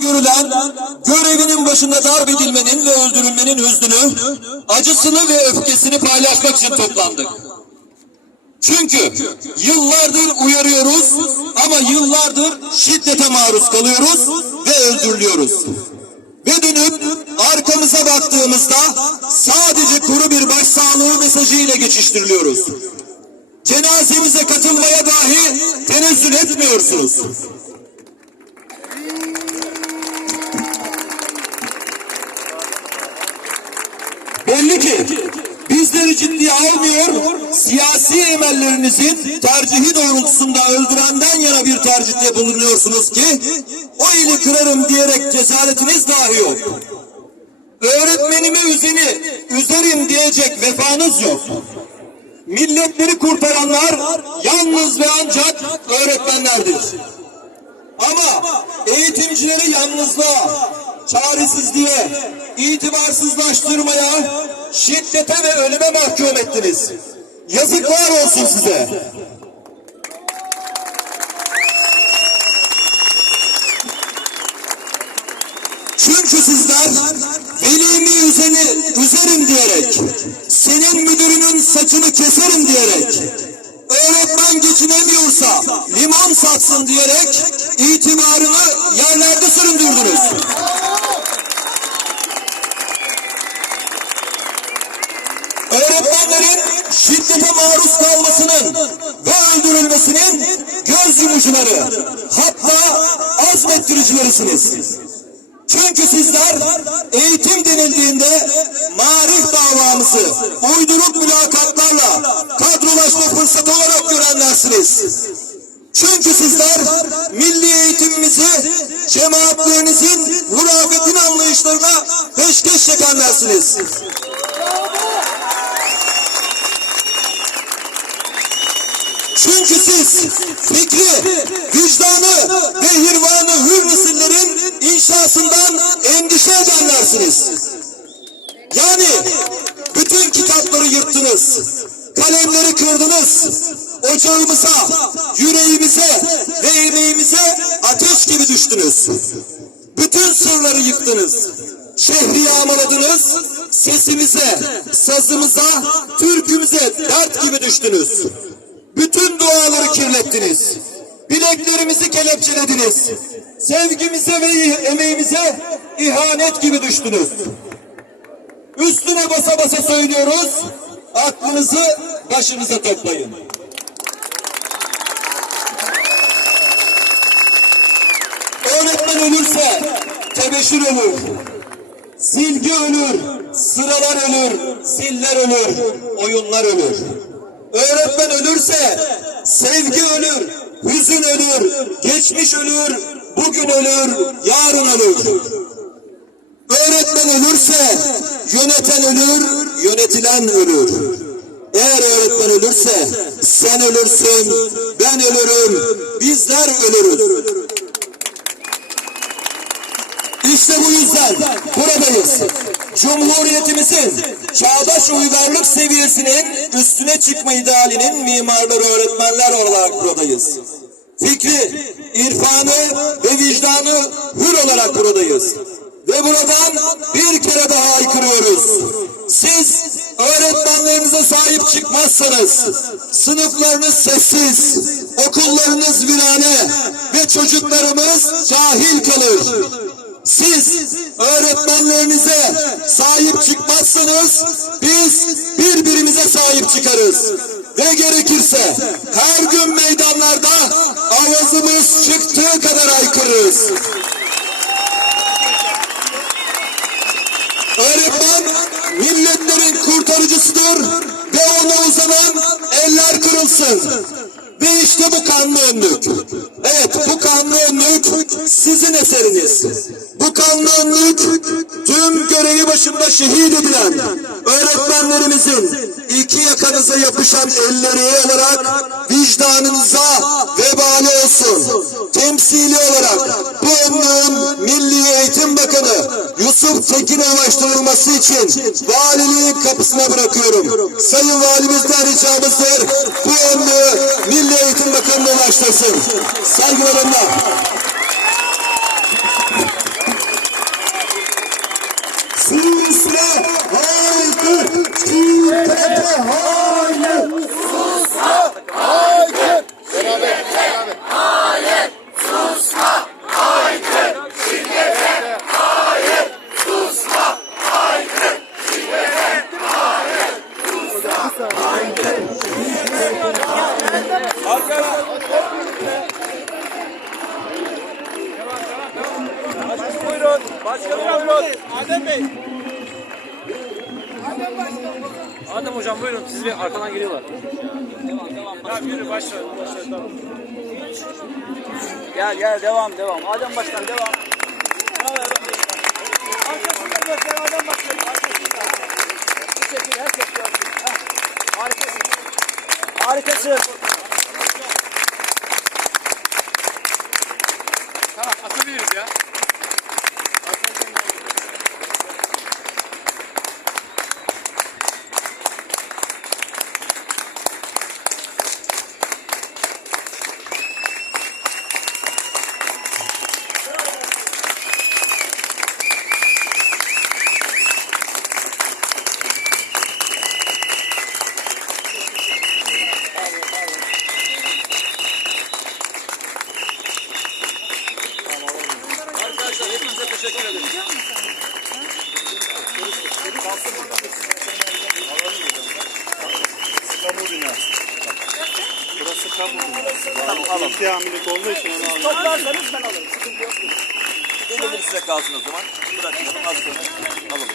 görülen görevinin başında darp edilmenin ve öldürülmenin hüznünü, acısını ve öfkesini paylaşmak için toplandık. Çünkü yıllardır uyarıyoruz ama yıllardır şiddete maruz kalıyoruz ve öldürülüyoruz. Ve dönüp arkamıza baktığımızda sadece kuru bir başsağlığı mesajı ile geçiştiriliyoruz. Cenazemize katılmaya dahi tenezzül etmiyorsunuz. Ciddiye almıyor, siyasi emellerinizin tercihi doğrultusunda öldürenden yana bir tercihte bulunuyorsunuz ki o eli kırarım diyerek cesaretiniz dahi yok. Öğretmenimi üzeni, üzerim diyecek vefanız yok. Milletleri kurtaranlar yalnız ve ancak öğretmenlerdir. Ama eğitimcileri yalnızlığa, çaresizliğe, itibarsızlaştırmaya, şiddete ve ölüme mahkum ettiniz. Yazıklar olsun size. Çünkü sizler velimi üzeni, üzerim diyerek, senin müdürünün saçını keserim diyerek, öğretmen geçinemiyorsa limon satsın diyerek itibarını yerlerde süründürdünüz. Öğretmenlerin şiddete maruz kalmasının ve öldürülmesinin göz yumucuları, hatta azmettiricilerisiniz. Çünkü sizler eğitim denildiğinde marif davamızı uydurup mülakatlarla kadrolaşma fırsatı olarak görenlersiniz. Çünkü sizler milli eğitimimizi cemaatlerinizin hurafetin anlayışlarına peşkeş çekenlersiniz. Çünkü siz fikri, vicdanı ve hirvanı hür nesillerin inşasından endişe edenlersiniz. Yani bütün kitapları yırttınız, kalemleri kırdınız, ocağımıza, yüreğimize ve emeğimize ateş gibi düştünüz. Bütün sırları yıktınız. Şehri yağmaladınız, sesimize, sazımıza, türkümüze dert gibi düştünüz. Bütün duaları kirlettiniz. Bileklerimizi kelepçelediniz. Sevgimize ve emeğimize ihanet gibi düştünüz. Üstüne basa basa söylüyoruz. Aklınızı başınıza toplayın. Öğretmen ölürse tebeşir ölür. Silgi ölür, sıralar ölür, ziller ölür, oyunlar ölür. Öğretmen ölürse sevgi ölür, hüzün ölür, geçmiş ölür, bugün ölür, yarın ölür. Öğretmen ölürse yöneten ölür, yönetilen ölür. Eğer öğretmen ölürse sen ölürsün, ben ölürüm, bizler ölürüz. İşte bu yüzden buradayız. Cumhuriyetimizin çağdaş uygarlık seviyesinin üstüne çıkma idealinin mimarları öğretmenler olarak buradayız. Fikri, irfanı ve vicdanı hür olarak buradayız. Ve buradan bir kere daha aykırıyoruz. Siz öğretmenlerinize sahip çıkmazsanız sınıflarınız sessiz, okullarınız virane ve çocuklarımız cahil kalır. Siz öğretmenlerinize sahip çıkmazsanız biz birbirimize sahip çıkarız. Ve gerekirse her gün meydanlarda avazımız çıktığı kadar aykırırız. Öğretmen milletlerin kurtarıcısıdır ve ona uzanan eller kırılsın. Ve işte bu kanlı önlük. Evet bu kanlı önlük sizin eseriniz. Bu kanlı önlük tüm görevi başında şehit edilen öğretmenlerimizin iki yakanıza yapışan elleri olarak vicdanınıza vebali olsun. Temsili olarak bu önlüğün Milli Eğitim Bakanı Yusuf Tekin'e ulaştırılması için valiliğin kapısına bırakıyorum. Sayın Valimizden ricamızdır bu önlüğü Milli Eğitim Bakanı'na ulaştırsın. Saygılarımla. buyurun. Başkanım buyurun. Adem Bey. Adem hocam buyurun siz bir arkadan geliyorlar. Tamam yürü başla. Başla tamam. Gel gel devam devam. Adem Başkan devam. Bravo Adem Başkan. Arkasında göster Adem Başkan. Arkasında. Bu şekilde herkes görsün. Heh. Harikasın. Harikasın. Tamam atabiliriz ya. Tamam alalım. İki hamilelik olduğu için onu alalım. Toplarsanız ben alırım. Sıkıntı yok. Gelin size kalsın o zaman. Bırakıyorum az sonra alalım.